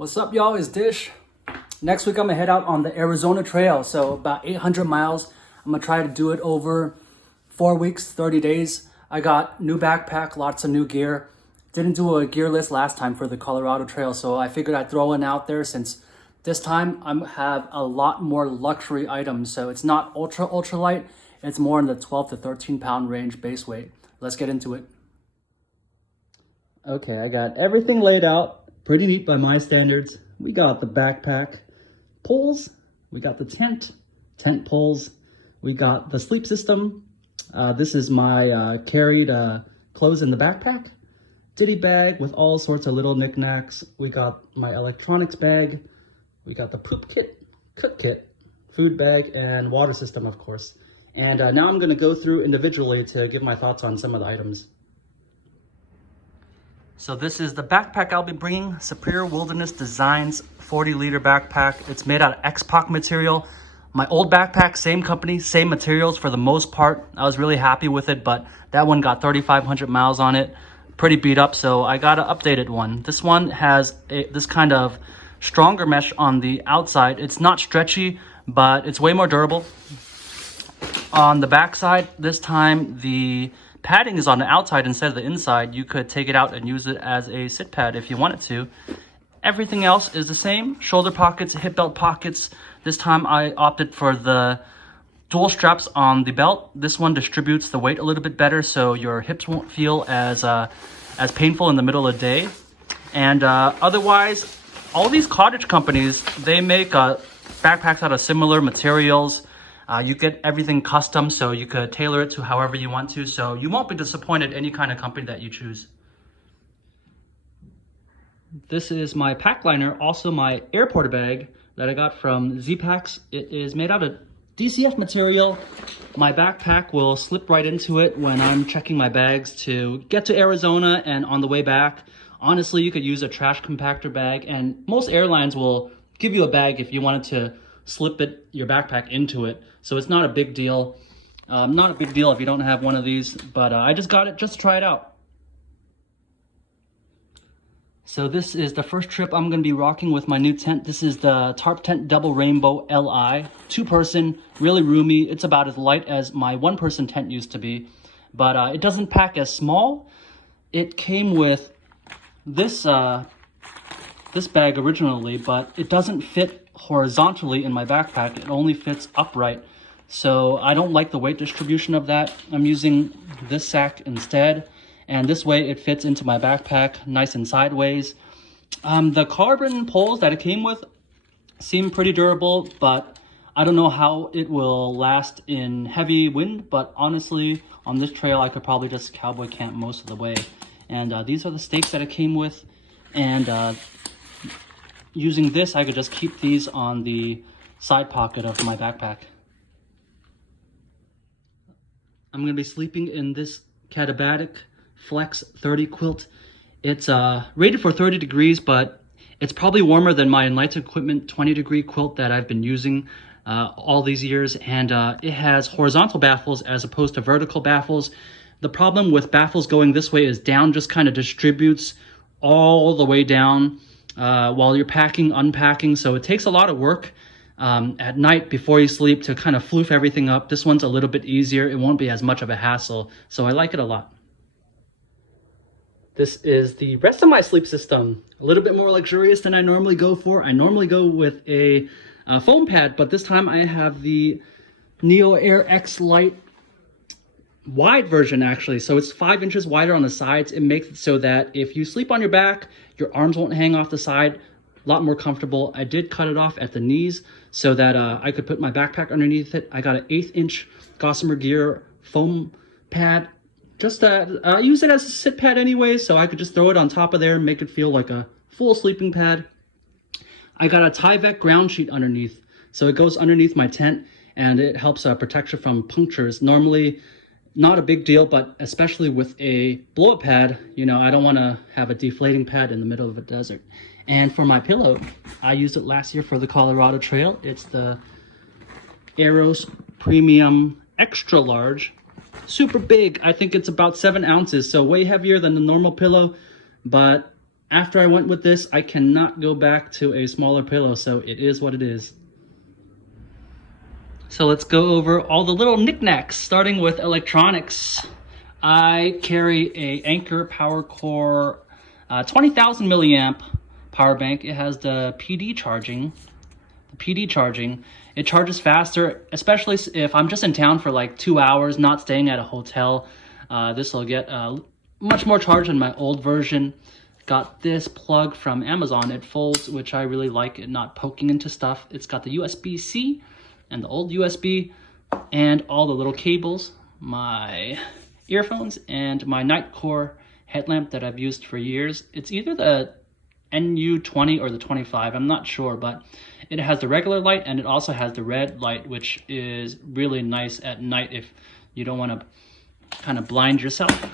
What's up, y'all? It's Dish. Next week I'm gonna head out on the Arizona Trail, so about 800 miles. I'm gonna try to do it over 4 weeks, 30 days. I got new backpack, lots of new gear. Didn't do a gear list last time for the Colorado Trail, so I figured I'd throw one out there since this time I have a lot more luxury items. So it's not ultra light, it's more in the 12 to 13 pound range base weight. Let's get into it. Okay, I got everything laid out. Pretty neat by my standards. We got the backpack poles, we got the tent poles, we got the sleep system. This is my carried clothes in the backpack. Ditty bag with all sorts of little knickknacks. We got my electronics bag. We got the poop kit, cook kit, food bag, and water system, of course. And now I'm gonna go through individually to give my thoughts on some of the items. So this is the backpack I'll be bringing, Superior Wilderness Designs 40-liter backpack. It's made out of X-Pac material. My old backpack, same company, same materials for the most part. I was really happy with it, but that one got 3,500 miles on it. Pretty beat up, so I got an updated one. This one has this kind of stronger mesh on the outside. It's not stretchy, but it's way more durable. On the back side, this time the padding is on the outside instead of the inside. You could take it out and use it as a sit pad if you wanted to. Everything else is the same. Shoulder pockets, hip belt pockets. This time I opted for the dual straps on the belt. This one distributes the weight a little bit better, so your hips won't feel as painful in the middle of the day. And otherwise, all these cottage companies, they make backpacks out of similar materials. You get everything custom, so you could tailor it to however you want to, so you won't be disappointed any kind of company that you choose. This is my pack liner, also my airport bag that I got from Z-Packs. It is made out of DCF material. My backpack will slip right into it when I'm checking my bags to get to Arizona and on the way back. Honestly, you could use a trash compactor bag, and most airlines will give you a bag if you wanted to slip your backpack into it. So it's not a big deal. Not a big deal if you don't have one of these, but I just got it just to try it out. So this is the first trip I'm going to be rocking with my new tent. This is the Tarp Tent Double Rainbow Li. 2-person, really roomy. It's about as light as my 1-person tent used to be, but it doesn't pack as small. It came with this bag originally, but it doesn't fit horizontally in my backpack. It only fits upright. So I don't like the weight distribution of that. I'm using this sack instead. And this way it fits into my backpack nice and sideways. The carbon poles that it came with seem pretty durable, but I don't know how it will last in heavy wind. But honestly, on this trail, I could probably just cowboy camp most of the way. And these are the stakes that it came with. And using this, I could just keep these on the side pocket of my backpack. I'm going to be sleeping in this Katabatic Flex 30 quilt. It's rated for 30 degrees, but it's probably warmer than my Enlightened Equipment 20-degree quilt that I've been using all these years. And it has horizontal baffles as opposed to vertical baffles. The problem with baffles going this way is down just kind of distributes all the way down while you're packing, unpacking. So it takes a lot of work at night before you sleep to kind of floof everything up. This one's a little bit easier. It won't be as much of a hassle. So I like it a lot. This is the rest of my sleep system. A little bit more luxurious than I normally go for. I normally go with a foam pad, but this time I have the Neo Air X Lite wide version actually. So it's 5 inches wider on the sides. It makes it so that if you sleep on your back, your arms won't hang off the side. A lot more comfortable. I did cut it off at the knees so that I could put my backpack underneath it. I got an 1/8 inch Gossamer Gear foam pad. Just I use it as a sit pad anyway, so I could just throw it on top of there and make it feel like a full sleeping pad. I got a Tyvek ground sheet underneath, so it goes underneath my tent and it helps protect you from punctures. Normally, not a big deal, but especially with a blow-up pad, you know, I don't want to have a deflating pad in the middle of a desert. And for my pillow, I used it last year for the Colorado Trail. It's the Aeros Premium Extra Large. Super big. I think it's about 7 ounces, so way heavier than the normal pillow, but After I went with this, I cannot go back to a smaller pillow, so it is what it is. So let's go over all the little knickknacks, starting with electronics. I carry a Anker Power Core 20,000 milliamp power bank. It has the PD charging. It charges faster, especially if I'm just in town for like 2 hours, not staying at a hotel. This will get much more charge than my old version. Got this plug from Amazon. It folds, which I really like, it not poking into stuff. It's got the USB-C and the old USB and all the little cables, my earphones, and my Nightcore headlamp that I've used for years. It's either the NU20 or the 25, I'm not sure, but it has the regular light and it also has the red light, which is really nice at night if you don't want to kind of blind yourself.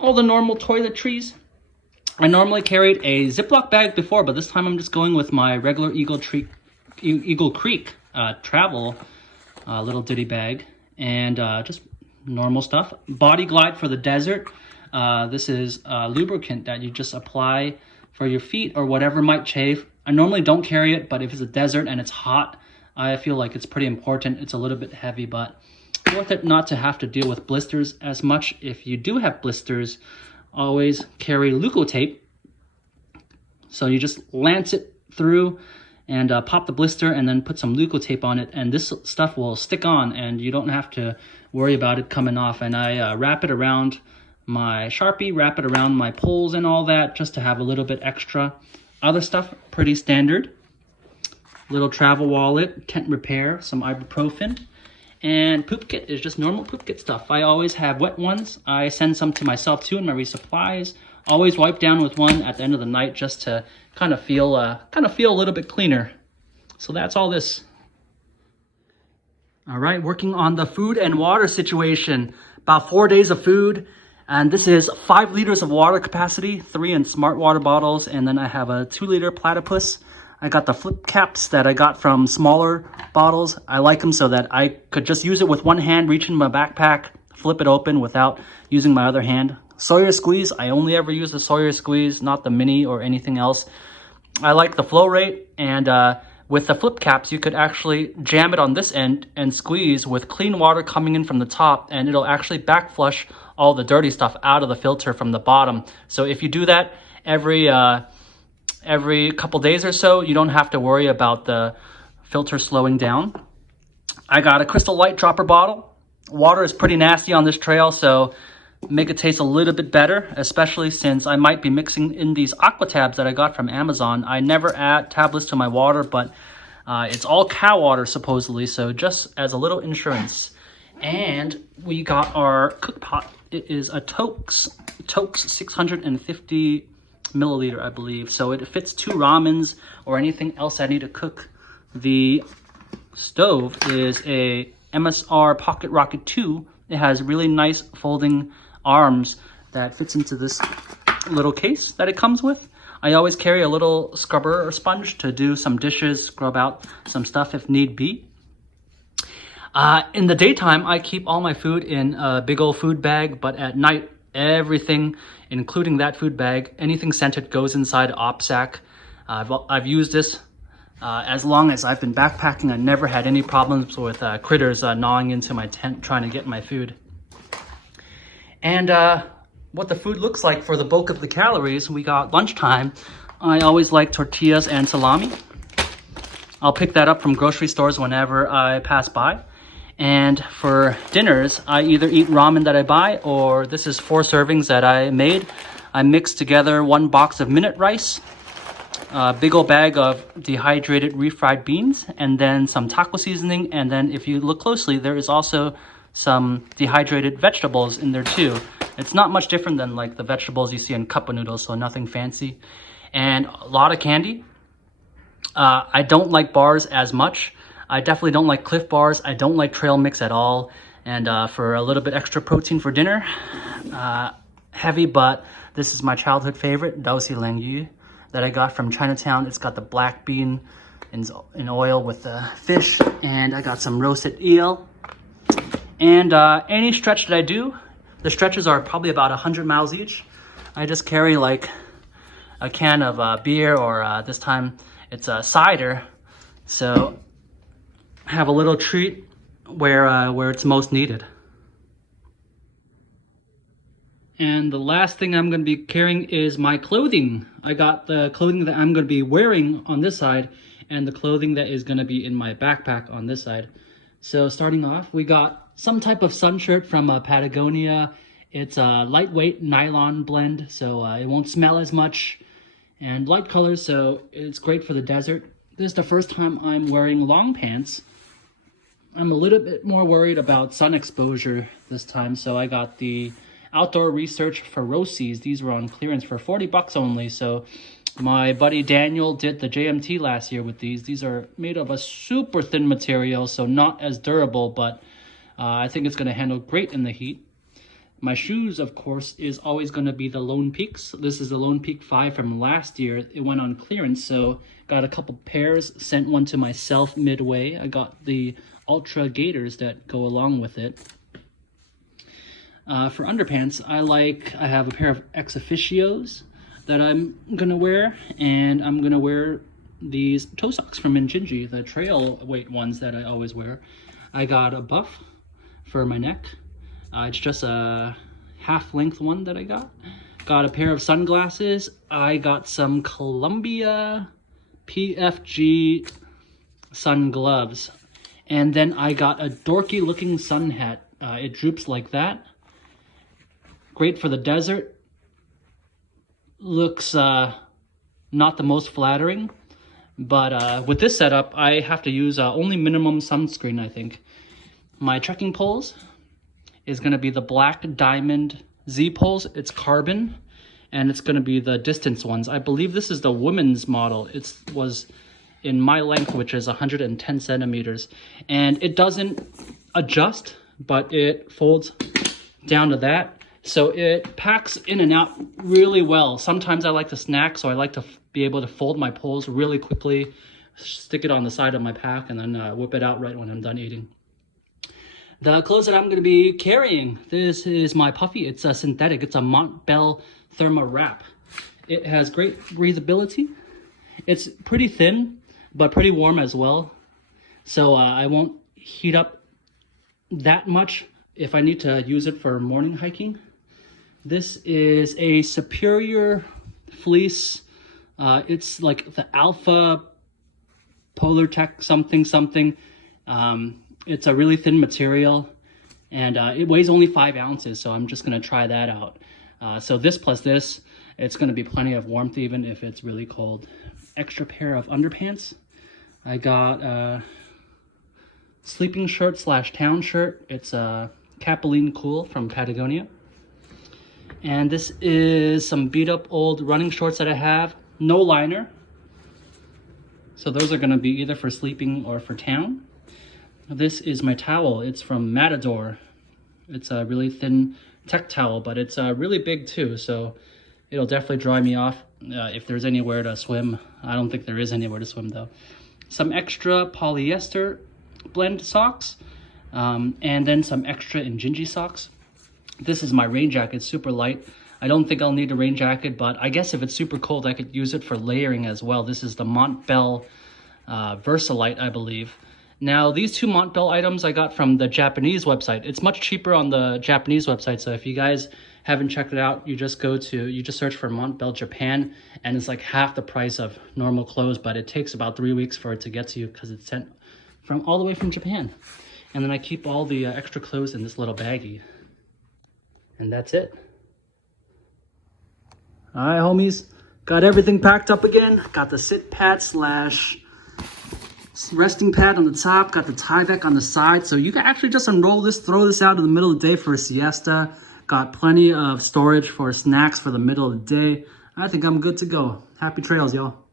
All the normal toiletries. I normally carried a Ziploc bag before, but this time I'm just going with my regular Eagle Creek travel little ditty bag, and just normal stuff. Body Glide for the desert. This is lubricant that you just apply for your feet or whatever might chafe. I normally don't carry it, but if it's a desert and it's hot, I feel like it's pretty important. It's a little bit heavy, but worth it not to have to deal with blisters as much. If you do have blisters, always carry Leukotape. So you just lance it through and pop the blister and then put some Leukotape on it, and this stuff will stick on and you don't have to worry about it coming off. And I wrap it around my Sharpie, wrap it around my poles and all that, just to have a little bit extra. Other stuff, pretty standard. Little travel wallet, tent repair, some ibuprofen. And poop kit is just normal poop kit stuff. I always have wet ones. I send some to myself too in my resupplies. Always wipe down with one at the end of the night just to kind of feel a little bit cleaner. So that's all this. All right, working on the food and water situation. About 4 days of food, and this is 5 liters of water capacity, 3 in smart water bottles, and then I have a 2-liter platypus. I got the flip caps that I got from smaller bottles. I like them so that I could just use it with one hand, reach in my backpack, flip it open without using my other hand. Sawyer squeeze, I only ever use the Sawyer squeeze, not the mini or anything else. I like the flow rate, and with the flip caps, you could actually jam it on this end and squeeze with clean water coming in from the top, and it'll actually back flush all the dirty stuff out of the filter from the bottom. So if you do that every couple days or so, you don't have to worry about the filter slowing down. I got a Crystal Light dropper bottle. Water is pretty nasty on this trail, so make it taste a little bit better, especially since I might be mixing in these aqua tabs that I got from Amazon. I never add tablets to my water, but it's all cow water supposedly, so just as a little insurance. And we got our cook pot. It is a Toaks 650 milliliter, I believe. So it fits 2 ramens or anything else I need to cook. The stove is a MSR Pocket Rocket 2. It has really nice folding arms that fits into this little case that it comes with. I always carry a little scrubber or sponge to do some dishes, scrub out some stuff if need be. In the daytime, I keep all my food in a big old food bag, but at night, everything, including that food bag, anything scented goes inside OPSAC. I've used this as long as I've been backpacking. I never had any problems with critters gnawing into my tent trying to get my food. And what the food looks like for the bulk of the calories, we got lunchtime. I always like tortillas and salami. I'll pick that up from grocery stores whenever I pass by. And for dinners, I either eat ramen that I buy, or this is 4 servings that I made. I mixed together 1 box of minute rice, a big old bag of dehydrated refried beans, and then some taco seasoning. And then if you look closely, there is also some dehydrated vegetables in there too. It's not much different than like the vegetables you see in cup of noodles, so nothing fancy. And a lot of candy. I don't like bars as much. I definitely don't like Cliff Bars. I don't like trail mix at all. And for a little bit extra protein for dinner, heavy, but this is my childhood favorite, Daoxi Lang Yu, that I got from Chinatown. It's got the black bean in oil with the fish, and I got some roasted eel. And any stretch that I do, the stretches are probably about 100 miles each. I just carry like a can of beer, or this time it's cider. So have a little treat where it's most needed. And the last thing I'm going to be carrying is my clothing. I got the clothing that I'm going to be wearing on this side and the clothing that is going to be in my backpack on this side. So starting off, we got some type of sun shirt from Patagonia. It's a lightweight nylon blend, so it won't smell as much, and light colors, so it's great for the desert. This is the first time I'm wearing long pants. I'm a little bit more worried about sun exposure this time, so I got the Outdoor Research Feroci's. These were on clearance for 40 bucks only. So my buddy Daniel did the JMT last year with these. These are made of a super thin material, so not as durable, but I think it's going to handle great in the heat. My shoes, of course, is always going to be the Lone Peaks. This is the Lone Peak 5 from last year. It went on clearance, so got a couple pairs, sent one to myself midway. I got the Ultra Gators that go along with it. For underpants, I have a pair of Ex Officios that I'm going to wear, and I'm going to wear these toe socks from Injinji, the trail weight ones that I always wear. I got a buff for my neck. It's just a half-length one that I got. Got a pair of sunglasses. I got some Columbia PFG sun gloves. And then I got a dorky-looking sun hat. It droops like that. Great for the desert. Looks not the most flattering, but with this setup, I have to use only minimum sunscreen, I think. My trekking poles is going to be the Black Diamond Z poles. It's carbon, and it's going to be the distance ones. I believe this is the women's model. It was in my length, which is 110 centimeters, and it doesn't adjust, but it folds down to that. So it packs in and out really well. Sometimes I like to snack, so I like to be able to fold my poles really quickly, stick it on the side of my pack, and then whip it out right when I'm done eating. The clothes that I'm going to be carrying, this is my puffy. It's a synthetic. It's a Montbell Therma Wrap. It has great breathability. It's pretty thin, but pretty warm as well. So I won't heat up that much if I need to use it for morning hiking. This is a Superior fleece. It's like the Alpha Polar Tech something. It's a really thin material, and it weighs only 5 ounces, so I'm just going to try that out. So this plus this, it's going to be plenty of warmth even if it's really cold. Extra pair of underpants. I got a sleeping shirt / town shirt. It's a Capilene Cool from Patagonia. And this is some beat up old running shorts that I have. No liner. So those are going to be either for sleeping or for town. This is my towel. It's from Matador. It's a really thin tech towel, but it's really big too. So it'll definitely dry me off if there's anywhere to swim. I don't think there is anywhere to swim though. Some extra polyester blend socks. And then some extra Injinji socks. This is my rain jacket, super light. I don't think I'll need a rain jacket, but I guess if it's super cold, I could use it for layering as well. This is the Montbell Versalite, I believe. Now, these two Montbell items I got from the Japanese website. It's much cheaper on the Japanese website, so if you guys haven't checked it out, you just search for Montbell Japan, and it's like half the price of normal clothes, but it takes about 3 weeks for it to get to you because it's sent from all the way from Japan. And then I keep all the extra clothes in this little baggie. And that's it. All right, homies. Got everything packed up again. Got the sit pad / resting pad on the top. Got the Tyvek on the side. So you can actually just unroll this, throw this out in the middle of the day for a siesta. Got plenty of storage for snacks for the middle of the day. I think I'm good to go. Happy trails, y'all.